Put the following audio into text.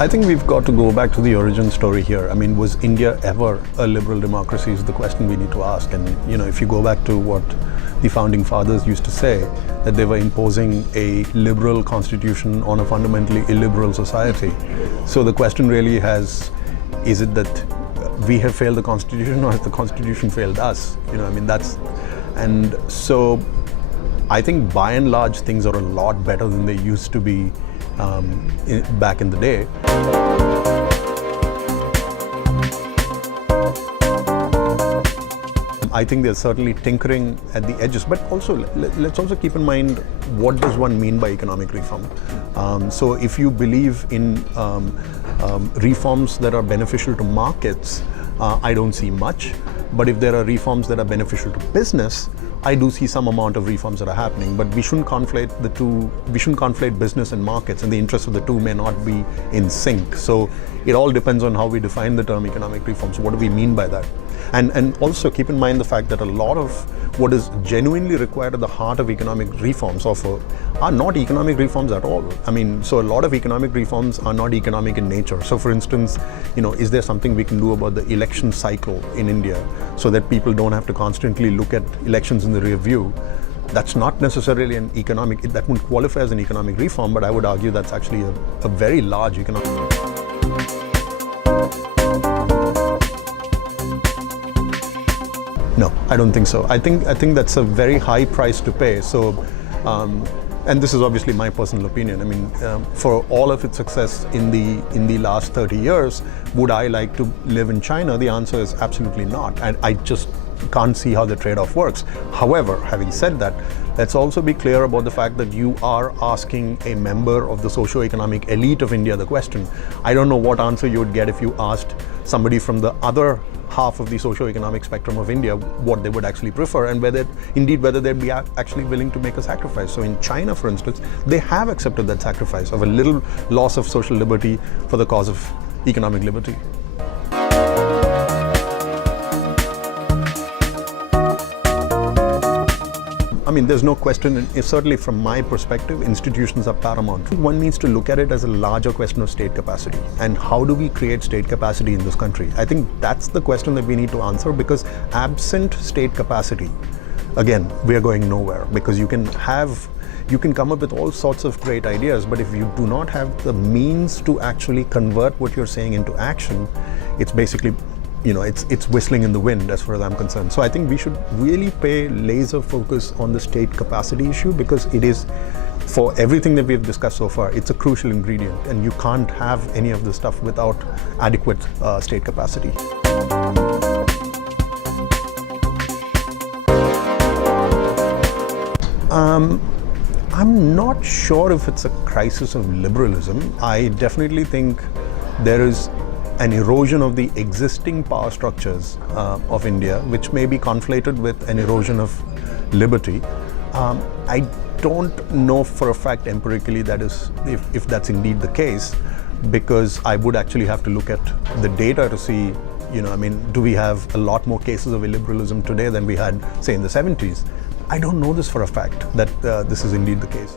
I think we've got to go back to the origin story here. I mean, was India ever a liberal democracy is the question we need to ask. And, if you go back to what the founding fathers used to say, that they were imposing a liberal constitution on a fundamentally illiberal society. So the question really is it that we have failed the constitution, or has the constitution failed us? And so I think by and large things are a lot better than they used to be back in the day. I think they're certainly tinkering at the edges, but also let's also keep in mind, what does one mean by economic reform? So if you believe in reforms that are beneficial to markets, I don't see much. But if there are reforms that are beneficial to business, I do see some amount of reforms that are happening. But we shouldn't conflate the two. We shouldn't conflate business and markets, and the interests of the two may not be in sync. So it all depends on how we define the term economic reforms. What do we mean by that? And also keep in mind the fact that a lot of what is genuinely required at the heart of economic reforms are not economic reforms at all. So a lot of economic reforms are not economic in nature. So for instance, is there something we can do about the election cycle in India so that people don't have to constantly look at elections in the rear view? That's not necessarily that wouldn't qualify as an economic reform, but I would argue that's actually a very large economic. No, I don't think so. I think that's a very high price to pay. So, and this is obviously my personal opinion. For all of its success in the last 30 years, would I like to live in China? The answer is absolutely not. And I just can't see how the trade-off works. However, having said that, let's also be clear about the fact that you are asking a member of the socio-economic elite of India the question. I don't know what answer you would get if you asked somebody from the other half of the socio-economic spectrum of India what they would actually prefer, and whether they'd be actually willing to make a sacrifice. So in China, for instance, they have accepted that sacrifice of a little loss of social liberty for the cause of economic liberty. There's no question, certainly from my perspective, institutions are paramount. One needs to look at it as a larger question of state capacity. And how do we create state capacity in this country? I think that's the question that we need to answer, because absent state capacity, again, we are going nowhere, because you can come up with all sorts of great ideas, but if you do not have the means to actually convert what you're saying into action, it's basically it's whistling in the wind as far as I'm concerned. So I think we should really pay laser focus on the state capacity issue, because it is, for everything that we've discussed so far, it's a crucial ingredient, and you can't have any of this stuff without adequate state capacity. I'm not sure if it's a crisis of liberalism. I definitely think there is an erosion of the existing power structures of India, which may be conflated with an erosion of liberty. I don't know for a fact empirically that is if that's indeed the case, because I would actually have to look at the data to see, do we have a lot more cases of illiberalism today than we had, say, in the 70s? I don't know this for a fact that this is indeed the case.